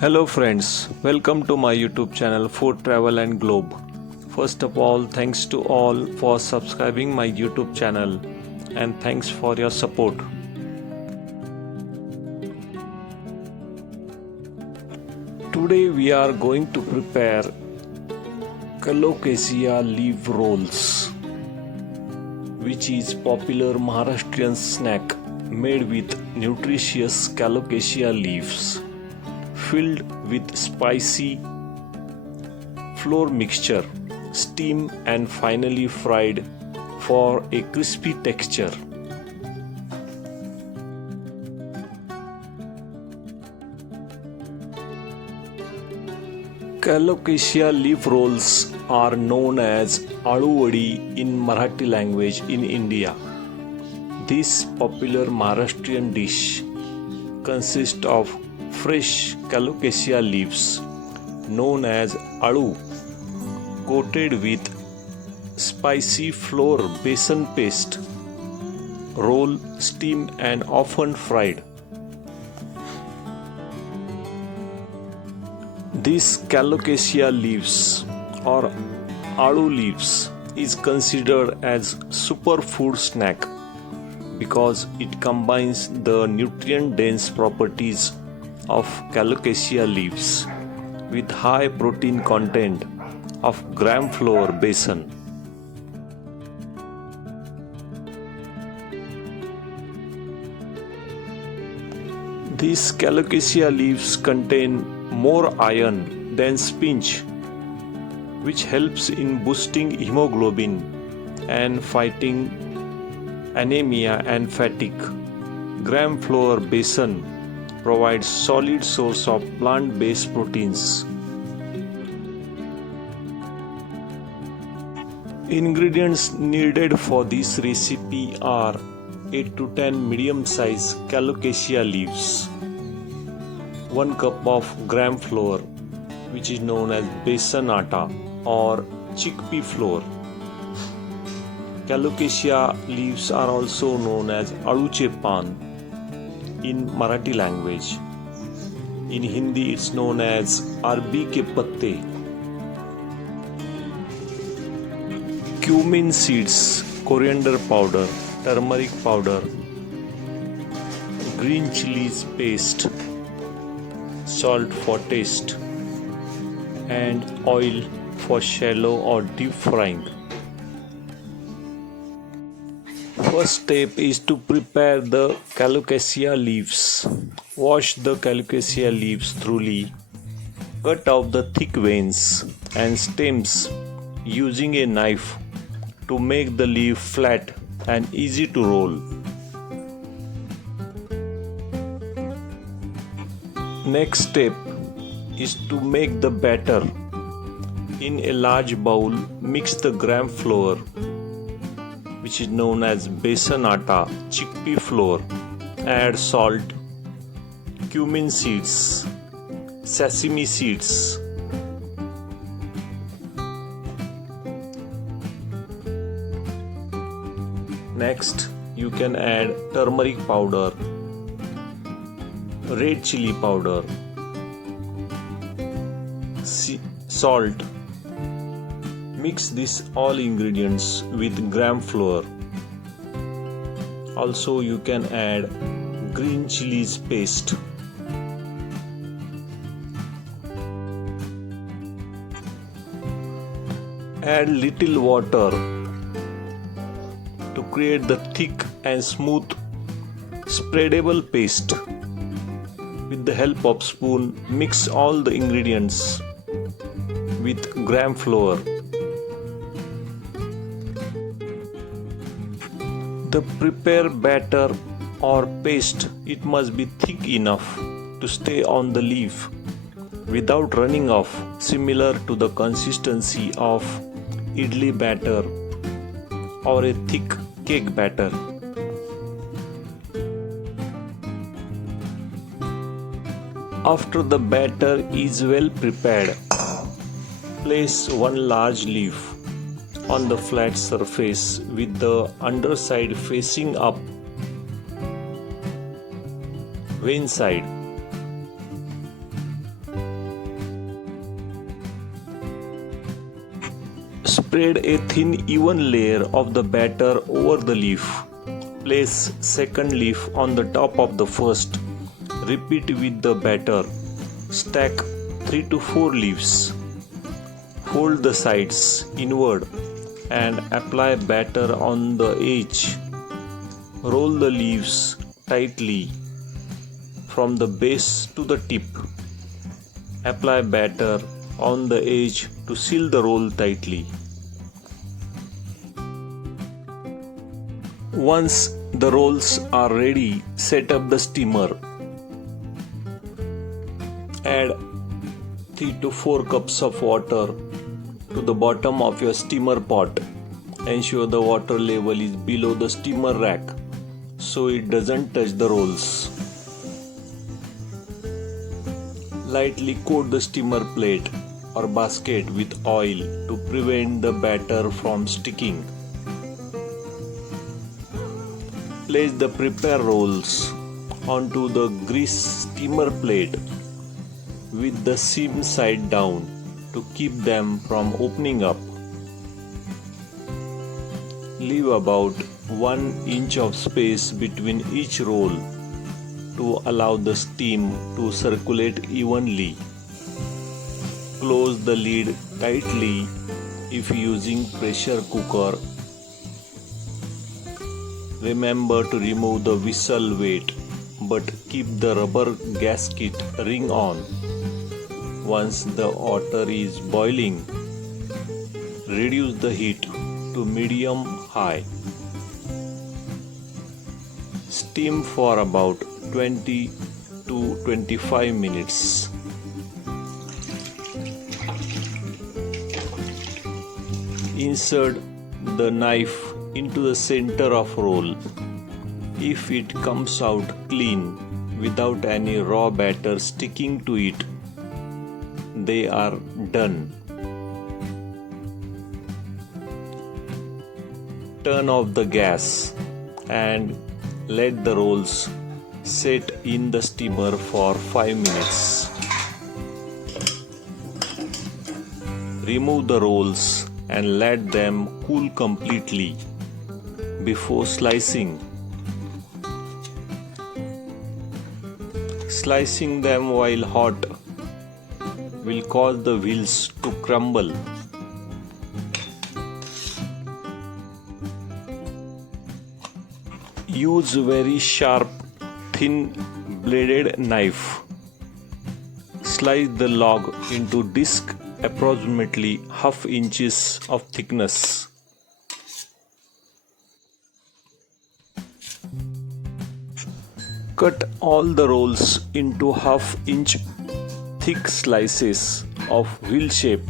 Hello friends, welcome to my YouTube channel Food Travel and Globe. First of all, thanks to all for subscribing my YouTube channel and thanks for your support. Today we are going to prepare Colocasia leaf rolls, which is popular Maharashtrian snack made with nutritious Colocasia leaves, filled with spicy flour mixture, steam and finally fried for a crispy texture. Colocasia leaf rolls are known as Vadi in Marathi language in India. This popular Maharashtrian dish consists of fresh Colocasia leaves known as Alu, coated with spicy flour besan paste, roll, steam and often fried. These Colocasia leaves or Alu leaves is considered as superfood snack because it combines the nutrient-dense properties of Colocasia leaves with high protein content of gram flour besan. These Colocasia leaves contain more iron than spinach, which helps in boosting hemoglobin and fighting anemia and fatigue. Gram flour besan provides solid source of plant-based proteins. Ingredients needed for this recipe are 8 to 10 medium-sized Colocasia leaves, 1 cup of gram flour, which is known as besan atta or chickpea flour. Colocasia leaves are also known as Aluchya Vadya in Marathi language. In Hindi it's known as Arbi ke patte. Cumin seeds, coriander powder, turmeric powder, green chilies paste, salt for taste, and oil for shallow or deep frying. First step is to prepare the Colocasia leaves. Wash the Colocasia leaves thoroughly. Cut off the thick veins and stems using a knife to make the leaf flat and easy to roll. Next step is to make the batter. In a large bowl, mix the gram flour, which is known as besan atta, chickpea flour. Add salt, cumin seeds, sesame seeds. Next, you can add turmeric powder, red chili powder, salt. Mix these all ingredients with gram flour. Also, you can add green chilies paste. Add little water to create the thick and smooth spreadable paste. With the help of spoon, mix all the ingredients with gram flour. The prepared batter or paste, it must be thick enough to stay on the leaf without running off, similar to the consistency of idli batter or a thick cake batter. After the batter is well prepared, place one large leaf on the flat surface with the underside facing up, vein side. Spread a thin even layer of the batter over the leaf. Place second leaf on the top of the first. Repeat with the batter. Stack 3 to 4 leaves. Fold the sides inward and apply batter on the edge. Roll the leaves tightly from the base to the tip. Apply batter on the edge to seal the roll tightly. Once the rolls are ready, set up the steamer. Add 3 to 4 cups of water to the bottom of your steamer pot. Ensure the water level is below the steamer rack so it doesn't touch the rolls. Lightly coat the steamer plate or basket with oil to prevent the batter from sticking. Place the prepared rolls onto the greased steamer plate with the seam side down to keep them from opening up. Leave about 1 inch of space between each roll to allow the steam to circulate evenly. Close the lid tightly if using pressure cooker. Remember to remove the whistle weight but keep the rubber gasket ring on. Once the water is boiling, reduce the heat to medium-high. Steam for about 20 to 25 minutes. Insert the knife into the center of roll. If it comes out clean without any raw batter sticking to it, they are done. Turn off the gas and let the rolls set in the steamer for 5 minutes. Remove the rolls and let them cool completely before slicing. Slicing them while hot will cause the wheels to crumble. Use very sharp, thin bladed knife. Slice the log into disc approximately ½ inches of thickness. Cut all the rolls into ½ inch thick slices of wheel shape.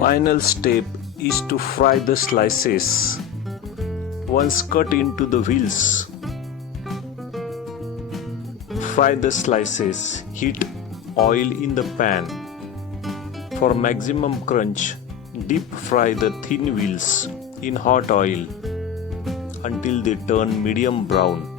Final step is to fry the slices. Once cut into the wheels, fry the slices. Heat oil in the pan. For maximum crunch, deep fry the thin wheels in hot oil until they turn medium brown.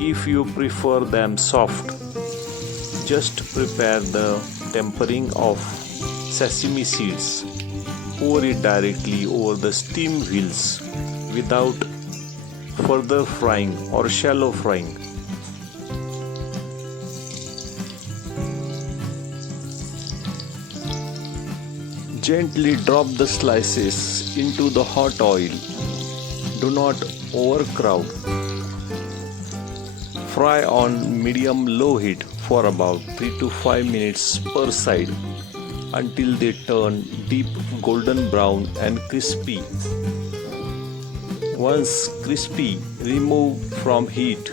If you prefer them soft, just prepare the tempering of sesame seeds. Pour it directly over the steam wheels without further frying or shallow frying. Gently drop the slices into the hot oil. Do not overcrowd. Fry on medium-low heat for about 3 to 5 minutes per side until they turn deep golden brown and crispy. Once crispy, remove from heat.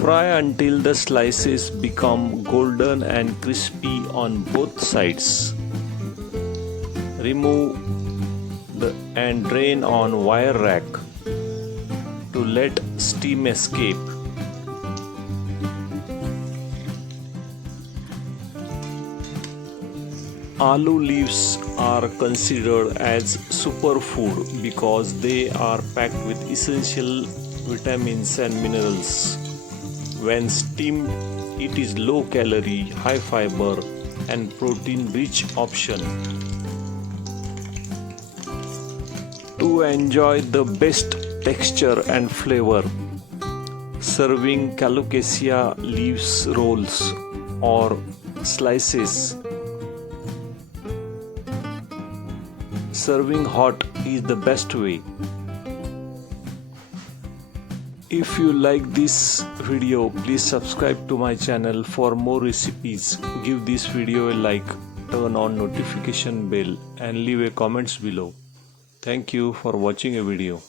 Fry until the slices become golden and crispy on both sides. Remove and drain on wire rack to let steam escape. Aloo leaves are considered as superfood because they are packed with essential vitamins and minerals. When steamed, it is low calorie, high fiber, and protein rich option. To enjoy the best texture and flavor, serving Colocasia leaves rolls or slices. Serving hot is the best way. If you like this video, please subscribe to my channel for more recipes. Give this video a like, turn on notification bell and leave a comments below. Thank you for watching a video.